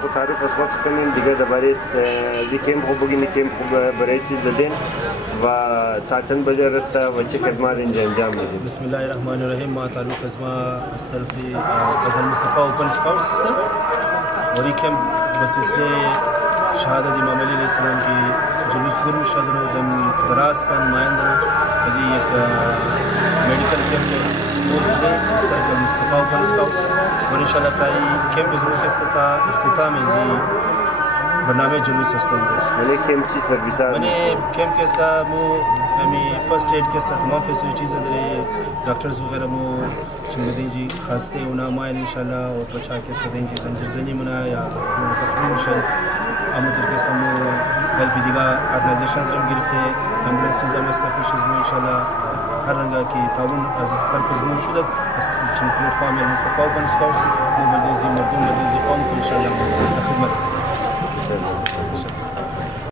خو تعریف اسمت کنیم دیگه درباره زی کمپ رو بگین کمپ برای چی زدین و تا چند بجه رسته و چه خدمات اینجا انجام میدین؟ بسم الله الرحمن الرحیم. ما تعلق از ما از طرف از المصطفى اوپن سکاوتس است و این کمپ به سلسله شهادت امام علی علیه السلام کی جلوس پر میشد و دراستان مایندر از یک medical camp course है इस तरह का मुस्तफ़ा ओपन स्काउट्स और इंशाल्लाह ताई कैंप इसमें कैसे था इफ्तिताह में जी बरनामे जुलूस हस्ते हैं मैंने कैंप की सर्विस मैंने कैंप के साथ वो हमें फर्स्ट एड के साथ तमाम फैसिलिटीज़ अंदर डॉक्टर्स वगैरह वो चंगदी जी खास्ते उना मायल इंशाल्लाह और बचा के साथ जी संजर जनी मना या जख्मी मिशन आमदर के साथ वो हेल्प दिगा ऑर्गेनाइजेशंस रम गिरफ्ते एम्बुलेंसेस हम इस्ताफिशेस में इंशाल्लाह हर रंगा की ताउन از طرف زمون شده از چند پلتفرم المصطفى اوپن سکاوتس مو بلدیزی مردم بلدیزی قوم ان شاء الله خدمت است